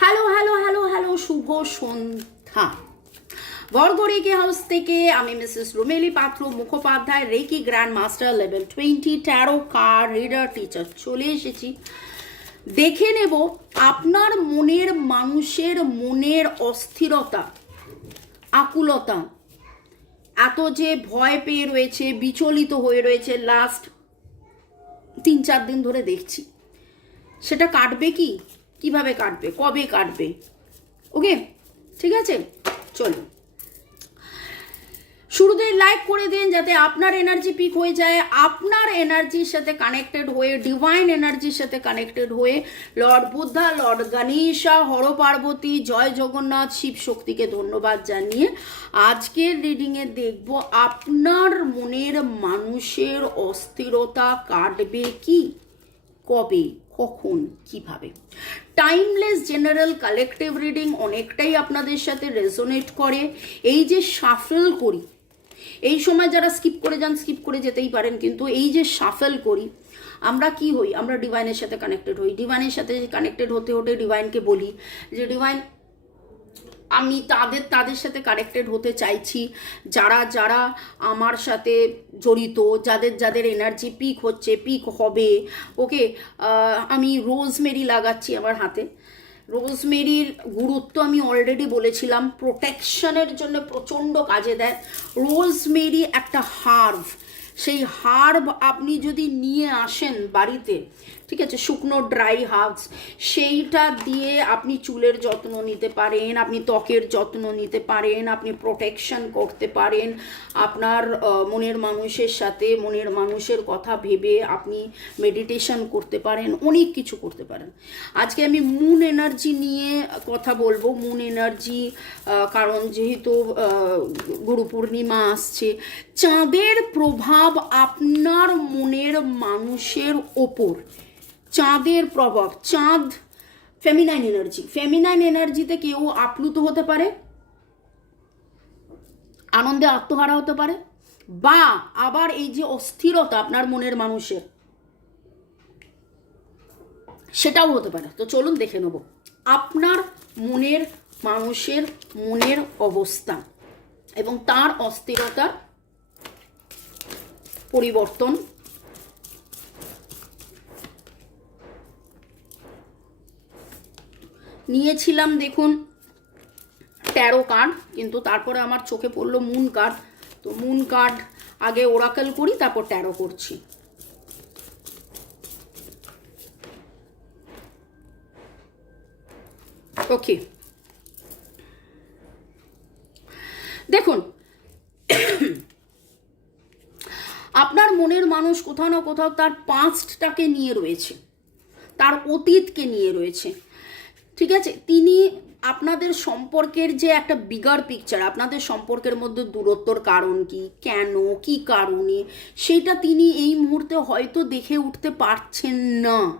Hello hello hello hello, শুভ সন্ধ্যা। বরগড়িকে হাউস থেকে আমি Mrs Rumeli Patra, Mukhopadhyay reiki grand master level twenty tarot card reader teacher চলে এসেছি। দেখে নেব আপনার মনের মানুষের মনের অস্থিরতা, আকুলতা, এত যে ভয় পেয়ে রয়েছে, বিচলিত হয়ে রয়েছে লাস্ট তিন চার দিন ধরে দেখছি। সেটা কাটবে কি? কীভাবে কাটবে, কবে কাটবে? ওকে ঠিক আছে? চলুন শুরুতেই লাইক করে দিন যাতে আপনার এনার্জি পিক হয়ে যায়, আপনার এনার্জির সাথে কানেক্টেড হয়ে ডিভাইন এনার্জির সাথে কানেক্টেড হয়ে লর্ড বুদ্ধা লর্ড গণেশা হর পার্বতী জয় জগন্নাথ, শিব শক্তিকে ধন্যবাদ জানিয়ে আজকের রিডিংয়ে দেখব আপনার মনের মানুষের অস্থিরতা কাটবে কি? কবে, কখন, কীভাবে? টাইমলেস জেনারেল কালেকটিভ রিডিং অনেকটাই আপনাদের সাথে রেজোনেট করে। এই যে সাফল করি, এই সময় যারা স্কিপ করে যান স্কিপ করে যেতেই পারেন, কিন্তু এই যে সাফল করি, আমরা কি হই? আমরা ডিভাইনের সাথে কানেক্টেড হই। ডিভাইনের সাথে কানেক্টেড হতে হতে ডিভাইনকে বলি যে ডিভাইন আমি তাদের তাদের সাথে কানেক্টেড হতে চাইছি। যারা যারা আমার সাথে জড়িত, যাদের যাদের এনার্জি পিক হচ্ছে পিক হবে ওকে আমি রোজমেরি লাগাচ্ছি আমার হাতে। রোজমেরির গুরুত্ব আমি অলরেডি বলেছিলাম। প্রোটেকশনের জন্য প্রচণ্ড কাজে দেয়। রোজমেরি একটা হার্ভ সেই হার্ব আপনি যদি নিয়ে আসেন বাড়িতে ঠিক আছে, শুকনো ড্রাই হার্বস সেইটা দিয়ে আপনি চুলের যত্ন নিতে পারেন, আপনি ত্বকের যত্ন নিতে পারেন, আপনি প্রোটেকশন করতে পারেন। আপনার মনের মানুষের সাথে, মনের মানুষের কথা ভেবে আপনি মেডিটেশন করতে পারেন, অনেক কিছু করতে পারেন। আজকে আমি মুন এনার্জি নিয়ে কথা বলব। মুন এনার্জি কারণ যেহেতু গুরু পূর্ণিমা আসছে, চাঁদের প্রভাব আপনার মনের মানুষের ওপর। চাঁদের প্রভাব, চাঁদ ফেমিনাইন এনার্জি ফেমিনাইন এনার্জিতে কেউ আপ্লুত হতে পারে, আনন্দে আত্মহারা হতে পারে, বা আবার এই যে অস্থিরতা আপনার মনের মানুষের, সেটাও হতে পারে। তো চলুন দেখে নেব। আপনার মনের মানুষের মনের অবস্থা এবং তার অস্থিরতার পরিবর্তন নিয়েছিলাম, দেখুন তেরো কার্ড কিন্তু তারপরে আমার চোখে পড়ল মুন কার্ড তো মুন কার্ড আগে ওরাকেল করি, তারপর তেরো করছি। ওকে দেখুন, আপনার মনের মানুষ কোথাও না কোথাও তার পাস্টটাকে নিয়ে রয়েছে, তার অতীতকে নিয়ে রয়েছে। ঠিক আছে? তিনি আপনাদের সম্পর্কের যে একটা বিগার পিকচার আপনাদের সম্পর্কের মধ্যে দূরত্বর কারণ কি? কেন? কি কারণে? সেটা তিনি এই মুহূর্তে হয়তো দেখে উঠতে পারছেন না।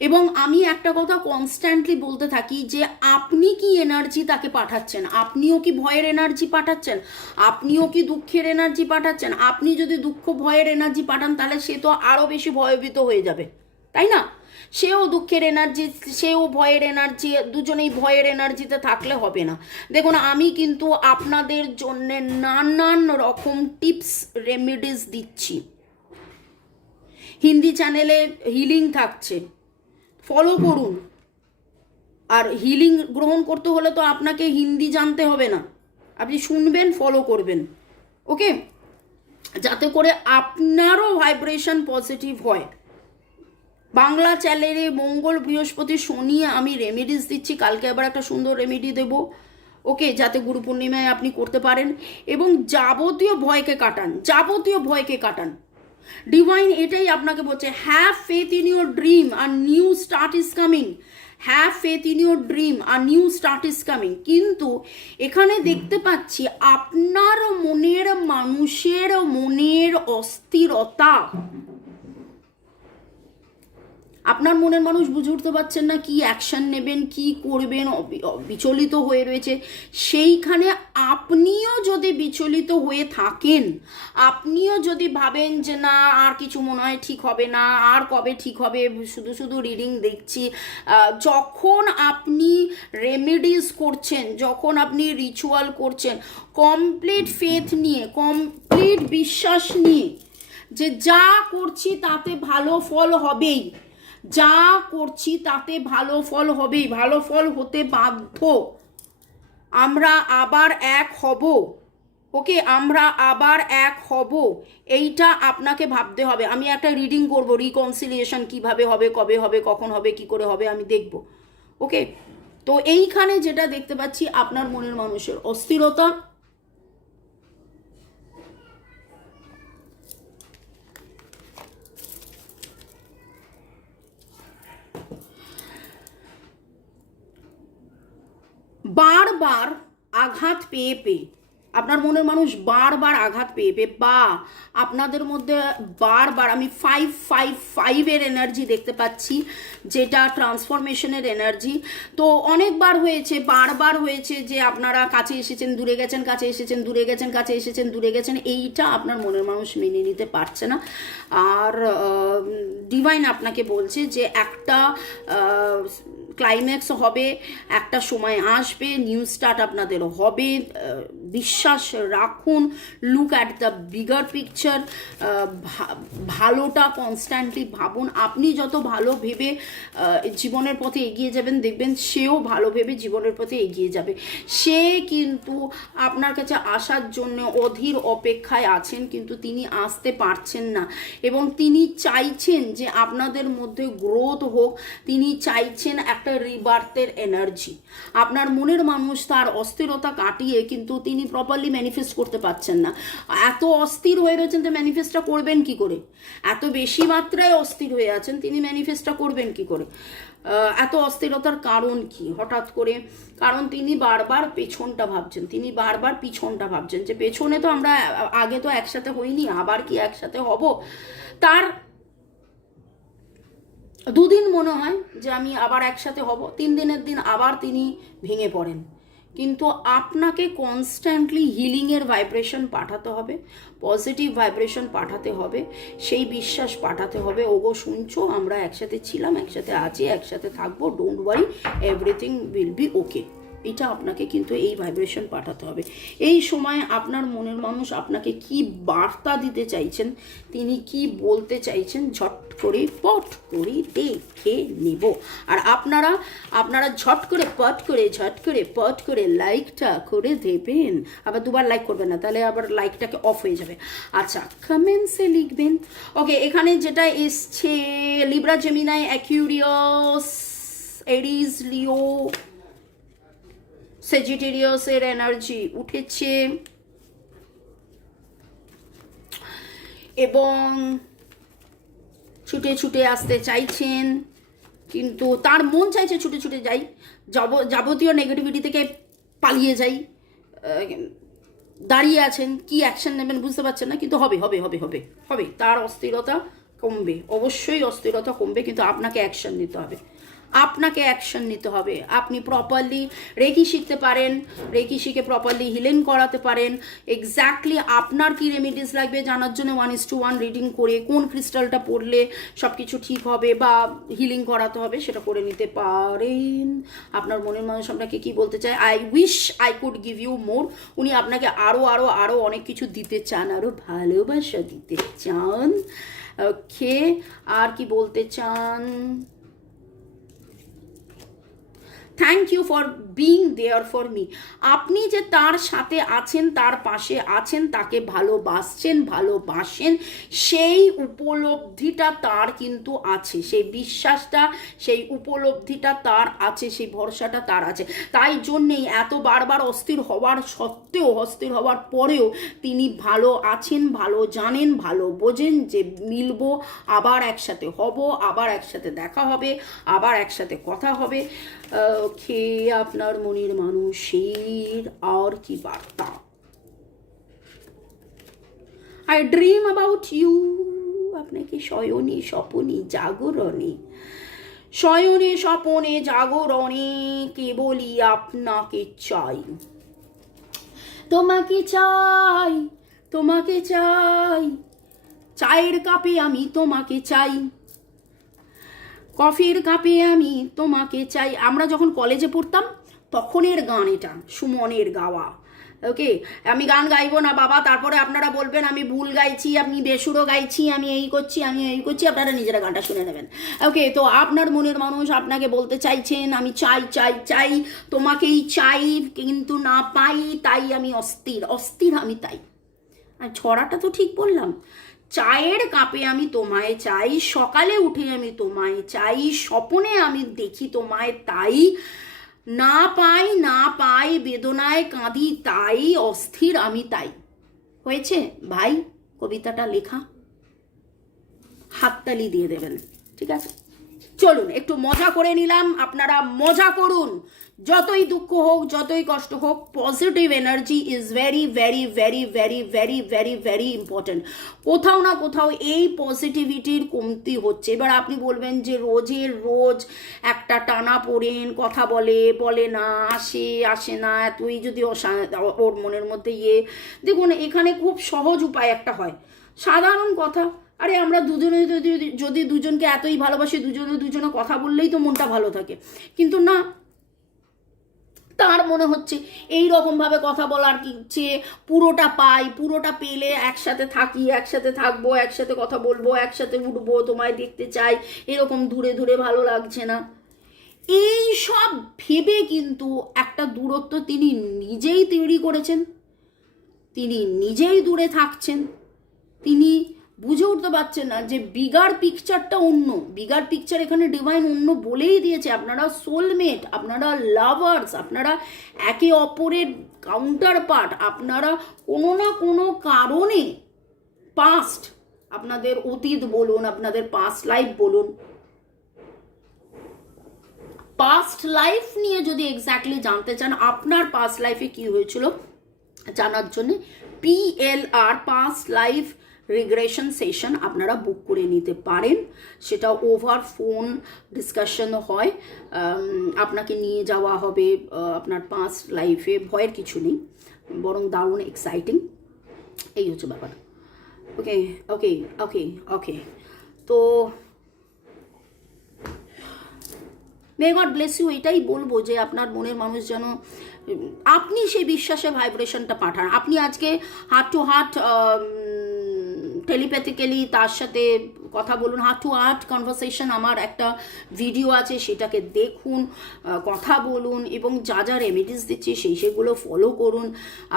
এবং আমি একটা কথা কনস্ট্যান্টলি বলতে থাকি যে, আপনি কি এনার্জি তাকে পাঠাচ্ছেন? আপনিও কি ভয়ের এনার্জি পাঠাচ্ছেন? আপনিও কি দুঃখের এনার্জি পাঠাচ্ছেন? আপনি যদি দুঃখ, ভয়ের এনার্জি পাঠান, তাহলে সে তো আরও বেশি ভয়ভীত হয়ে যাবে। তাই না? সেও দুঃখের এনার্জি সেও ভয়ের এনার্জি দুজনেই ভয়ের এনার্জিতে থাকলে হবে না। দেখুন, আমি কিন্তু আপনাদের জন্যে নানান রকম টিপস রেমেডিস দিচ্ছি। হিন্দি চ্যানেলে হিলিং থাকছে। ফলো করুন। আর হিলিং গ্রহণ করতে হলে তো আপনাকে হিন্দি জানতে হবে না। আপনি শুনবেন ফলো করবেন। ওকে যাতে করে আপনারও ভাইব্রেশন পজিটিভ হয়। বাংলা চ্যানেলে মঙ্গল বৃহস্পতি শনি আমি রেমেডিস দিচ্ছি। কালকে আবার একটা সুন্দর রেমেডি দেব। ওকে যাতে গুরু পূর্ণিমায় আপনি করতে পারেন এবং যাবতীয় ভয়কে কাটান যাবতীয় ভয়কে কাটান। ডিভাইন এটাই আপনাকে বলছে have faith in your dream R new start is coming have faith in your dream R new start is coming কিন্তু এখানে দেখতে পাচ্ছি আপনার মনের মানুষের মনের অস্থিরতা। আপনার মনের মানুষ বুঝে উঠতে পারছেন না কি অ্যাকশন নেবেন, কি করবেন বিচলিত হয়ে রয়েছে। সেইখানে আপনিও যদি বিচলিত হয়ে থাকেন, আপনিও যদি ভাবেন যে না, আর কিছু মনে হয় ঠিক হবে না, আর কবে ঠিক হবে, শুধু শুধু রিডিং দেখছি যখন আপনি রেমেডিস করছেন, যখন আপনি রিচুয়াল করছেন কমপ্লিট ফেথ নিয়ে কমপ্লিট বিশ্বাস নিয়ে, যে যা করছি তাতে ভালো ফল হবেই। যা করছি তাতে ভালো ফল হবেই, ভালো ফল হতে বাধ্য। আমরা আবার এক হব। ওকে, আমরা আবার এক হব। এইটা আপনাকে ভাবতে হবে। আমি একটা রিডিং করব রিকনসিলিয়েশন কীভাবে হবে, কবে হবে, কখন হবে, কি করে হবে, আমি দেখব। ওকে, তো এইখানে যেটা দেখতে পাচ্ছি আপনার মনের মানুষের অস্থিরতা বারবার আঘাত পেয়ে পেয়ে, আপনার মনের মানুষ বারবার আঘাত পেয়ে পেয়ে, বা আপনাদের মধ্যে বারবার আমি ফাইভ ফাইভ ফাইভের এনার্জি দেখতে পাচ্ছি, যেটা ট্রান্সফরমেশনের এনার্জি তো অনেকবার হয়েছে, বারবার হয়েছে যে আপনারা কাছে এসেছেন, দূরে গেছেন, কাছে এসেছেন, দূরে গেছেন, কাছে এসেছেন, দূরে গেছেন, এইটা আপনার মনের মানুষ মেনে নিতে পারছে না। আর ডিভাইন আপনাকে বলছে যে একটা ক্লাইম্যাক্স হবে, একটা সময় আসবে নিউ স্টার্ট আপনাদের হবে। বিশ্বাস রাখুন look at the bigger picture ভালোটা কনস্ট্যান্টলি ভাবুন। আপনি যত ভালো ভেবে জীবনের পথে এগিয়ে যাবেন, দেখবেন সেও ভালো ভেবে জীবনের পথে এগিয়ে যাবে। সে কিন্তু আপনার কাছে আসার জন্য অধীর অপেক্ষায় আছেন, কিন্তু তিনি আসতে পারছেন না। এবং তিনি চাইছেন যে আপনাদের মধ্যে গ্রোথ হোক, তিনি চাইছেন একটা রিবার্থের এনার্জি। আপনার মনের মানুষ তার অস্থিরতা কাটিয়ে কিন্তু তিনি প্রপারলি ম্যানিফেস্ট করতে পারছেন না। এত অস্থির হয়ে রয়েছেন তো ম্যানিফেস্টটা করবেন কি করে? এত বেশি মাত্রায় অস্থির হয়ে আছেন, তিনি ম্যানিফেস্টটা করবেন কি করে? এত অস্থিরতার কারণ কি? হঠাৎ করে, কারণ তিনি বারবার পেছনটা ভাবছেন, তিনি বারবার পিছনটা ভাবছেন যে পেছনে তো আমরা আগে তো একসাথে হইনি, আবার কি একসাথে হব? তার দুদিন মনে হয় যে আমি আবার একসাথে হব, তিন দিনের দিন আবার তিনি ভেঙে পড়েন। কিন্তু আপনাকে কনস্ট্যান্টলি হিলিংয়ের ভাইব্রেশন পাঠাতে হবে পজিটিভ ভাইব্রেশন পাঠাতে হবে, সেই বিশ্বাস পাঠাতে হবে, ওগো, শুনছো? আমরা একসাথে ছিলাম, একসাথে আছি, একসাথে থাকব don't worry everything will be okay আপনাকে কিন্তু এই ভাইব্রেশন পাঠাতে হবে। এই সময় আপনার মনের মানুষ আপনাকে কি বার্তা দিতে চাইছেন, তিনি কি বলতে চাইছেন, ঝট করে পট করে দেখে নেব। আর আপনারা আপনারা ঝট করে, পট করে, ঝট করে, পট করে লাইকটা করে দেবেন। আবার দুবার লাইক করবেন না, তাহলে আবার লাইকটাকে অফ হয়ে যাবে। আচ্ছা কমেন্টসে লিখবেন। ওকে এখানে যেটা এসছে Libra Gemini Aquarius Aries Leo সেজিটেরিয়াসের energy উঠেছে। এবং ছুটে ছুটে আসতে চাইছেন, কিন্তু তার মন চাইছে ছুটে ছুটে যাই। যাব, যাবতীয় নেগেটিভিটি থেকে পালিয়ে যাই। দাঁড়িয়ে আছেন, কি অ্যাকশন নেবেন বুঝতে পারছেন না, কিন্তু হবে হবে হবে হবে হবে। তার অস্থিরতা কমবে, অবশ্যই অস্থিরতা কমবে, কিন্তু আপনাকে অ্যাকশন নিতে হবে। আপনাকে অ্যাকশন নিতে হবে। আপনি প্রপারলি রেকি শিখতে পারেন রেকি শিখে প্রপারলি হিলেন করাতে পারেন। এক্স্যাক্টলি আপনার কি রেমিডিস লাগবে জানার জন্য one is to one reading করে কোন ক্রিস্টালটা পড়লে সব কিছু ঠিক হবে বা হিলিং করাতে হবে সেটা করে নিতে পারেন। আপনার মনের মানুষ আপনাকে কি বলতে চায়? I wish I could give you more উনি আপনাকে আরও আরও আরও অনেক কিছু দিতে চান আরও ভালোবাসা দিতে চান। ওকে আর কি বলতে চান? Thank you for being there for me আপনি যে তার সাথে আছেন, তার পাশে আছেন, তাকে ভালোবাসছেন, ভালোবাসেন, সেই উপলব্ধিটা তার কিন্তু আছে। সেই বিশ্বাসটা, সেই উপলব্ধিটা তার আছে, সেই ভরসাটা তার আছে। তাই জন্যেই এত বারবার অস্থির হওয়ার সত্ত্বেও, অস্থির হওয়ার পরেও তিনি ভালো আছেন, ভালো জানেন, ভালো বোঝেন যে মিলবো, আবার একসাথে হব, আবার একসাথে দেখা হবে, আবার একসাথে কথা হবে। ওকে আপনার মনের মানুষের আর কি বার্তা? I dream about you. আপনাকে শয়নে স্বপনে জাগরণে, শয়নে স্বপনে জাগরণে কেবলই আপনাকে চাই। তোমাকে চাই তোমাকে চাই, চায়ের কাপে আমি তোমাকে চাই, কফির কাপে আমি তোমাকে চাই। আমরা যখন কলেজে পড়তাম তখনের গান এটা, সুমনের গাওয়া। ওকে আমি গান গাইবো না বাবা, তারপরে আপনারা বলবেন, আমি ভুল গাইছি, আমি বেসুরো গাইছি, আমি এই করছি, আমি এই করছি, আপনারা নিজেরা গানটা শুনে নেবেন। ওকে তো আপনার মনের মানুষ আপনাকে বলতে চাইছেন, আমি চাই চাই চাই, তোমাকেই চাই, কিন্তু না পাই, তাই আমি অস্থির অস্থির আমি তাই। আর ছড়াটা তো ঠিক বললাম। চায়ের কাপে আমি তোমায় চাই, সকালে উঠে আমি তোমায় চাই, স্বপনে আমি দেখি তোমায় তাই। না পাই না পাই, বেদনায় কাঁদি, তাই অস্থির আমি তাই। হয়েছে? ভাই, কবিতাটা লেখা। হাততালি দিয়ে দেবেন, ঠিক আছে? চলুন, একটু মজা করে নিলাম, আপনারা মজা করুন। যতই দুঃখ হোক, যতই কষ্ট হোক positive energy is very very very very very very very important কোথাও না কোথাও এই পজিটিভিটির কমতি হচ্ছে। এবার আপনি বলবেন যে রোজের রোজ একটা টানা পড়েন, কথা বলে বলে না, আসে আসে না, এতই যদি ওর মনের মধ্যে ইয়ে। দেখুন, এখানে খুব সহজ উপায় একটা হয়। সাধারণ কথা, আরে আমরা দুজনে যদি যদি দুজনকে এতই ভালোবাসি, দুজনে দুজনে কথা বললেই তো মনটা ভালো থাকে। কিন্তু না তার মনে হচ্ছে এই রকমভাবে কথা বলার কি চেয়ে পুরোটা পাই, পুরোটা পেলে একসাথে থাকি, একসাথে থাকব, একসাথে কথা বলব, একসাথে উঠবো, তোমায় দেখতে চাই, এরকম দূরে দূরে ভালো লাগছে না। এই সব ভেবে কিন্তু একটা দূরত্ব তিনি নিজেই তৈরি করেছেন, তিনি নিজেই দূরে থাকছেন, তিনি বুঝে উঠতে পারছেন না যে বিগার পিকচারটা অন্য। বিগার পিকচার এখানে ডিভাইন অন্য বলেই দিয়েছে। আপনারা সোলমেট আপনারা লাভার্স আপনারা একে অপরের কাউন্টার পার্ট আপনারা কোনো না কোনো কারণে পাস্ট আপনাদের অতীত বলুন, আপনাদের পাস্ট লাইফ বলুন। পাস্ট লাইফ নিয়ে যদি এক্স্যাক্টলি জানতে চান, আপনার পাস্ট লাইফে কি হয়েছিল জানার জন্য PLR past life regression session আপনারা বুক করে নিতে পারেন। সেটা ওভার ফোন ডিসকাশন হয়। আপনাকে নিয়ে যাওয়া হবে আপনার পাস্ট লাইফে ভয়ের কিছু নেই। বরং দারুণ এক্সাইটিং এই হচ্ছে ব্যাপার ওকে ওকে ওকে ওকে তো মে গড ব্লেস ইউ এটাই বলব যে আপনার মনের মানুষ যেন আপনি সেই বিশ্বাসে ভাইব্রেশনটা পাঠান। আপনি আজকে হার্ট টু হার্ট টেলিপ্যাথিক্যালি তার সাথে কথা বলুন হার্ট টু হার্ট কনভারসেশন আমার একটা ভিডিও আছে, সেটাকে দেখুন কথা বলুন এবং যা যা রেমেডিস দিচ্ছি সেই সেগুলো ফলো করুন।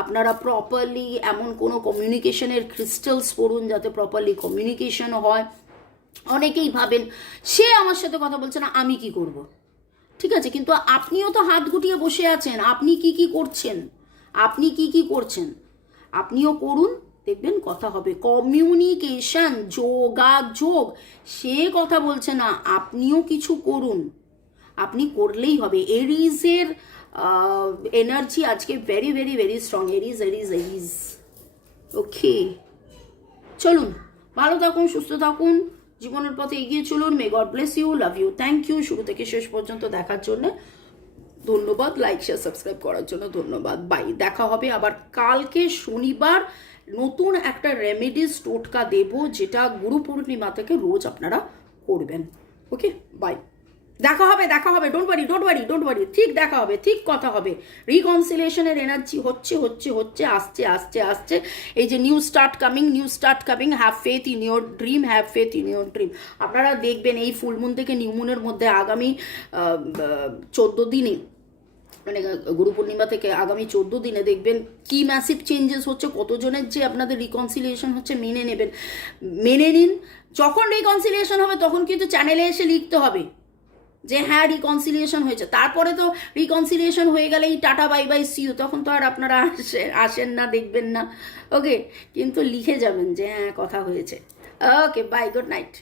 আপনারা প্রপারলি এমন কোনো কমিউনিকেশনের ক্রিস্টালস পড়ুন যাতে প্রপারলি কমিউনিকেশন হয়। অনেকেই ভাবেন, সে আমার সাথে কথা বলছে না, আমি কি করব। ঠিক আছে, কিন্তু আপনিও তো হাত গুটিয়ে বসে আছেন, আপনি কি কি করছেন? আপনি কি কি করছেন? আপনিও করুন দেখবেন কথা হবে। কমিউনিকেশন যোগাযোগ, সে কথা বলছে না, আপনিও কিছু করুন। আপনি করলেই হবে। এরিজের এনার্জি আজকে very very very strong Aries Aries Aries. Okay চলুন। ভালো থাকুন, সুস্থ থাকুন। জীবনের পথে এগিয়ে চলুন। May God bless you love you thank you শুরু থেকে শেষ পর্যন্ত দেখার জন্য ধন্যবাদ। লাইক শেয়ার সাবস্ক্রাইব করার জন্য ধন্যবাদ। বাই দেখা হবে আবার কালকে শনিবার নতুন একটা রেমেডিস টোটকা দেব, যেটা গুরু পূর্ণিমা থেকে রোজ আপনারা করবেন। ওকে বাই দেখা হবে দেখা হবে। Don't worry don't worry don't worry ঠিক দেখা হবে, ঠিক কথা হবে। রিকনসিলেশনের এনার্জি হচ্ছে হচ্ছে হচ্ছে, আসছে আসছে আসছে। এই যে new start coming new start coming have faith in your dream have faith in your dream আপনারা দেখবেন এই ফুলমুন থেকে নিউমুনের মধ্যে আগামী চোদ্দ দিনে মানে গুরু পূর্ণিমা থেকে আগামী চোদ্দ দিনে দেখবেন কি ম্যাসিভ চেঞ্জেস হচ্ছে, কতজনের যে আপনাদের রিকনসিলিয়েশন হচ্ছে মেনে নেবেন। মেনে নিন, যখন রিকনসিলিয়েশন হবে তখন কিন্তু চ্যানেলে এসে লিখতে হবে যে হ্যাঁ রিকনসিলিয়েশন হয়েছে। তারপরে তো রিকনসিলিয়েশন হয়ে গেলেই টাটা বাই বাই সিউ তখন তো আর আপনারা আসে, আসেন না, দেখবেন না। ওকে কিন্তু লিখে যাবেন যে হ্যাঁ কথা হয়েছে। Okay bye good night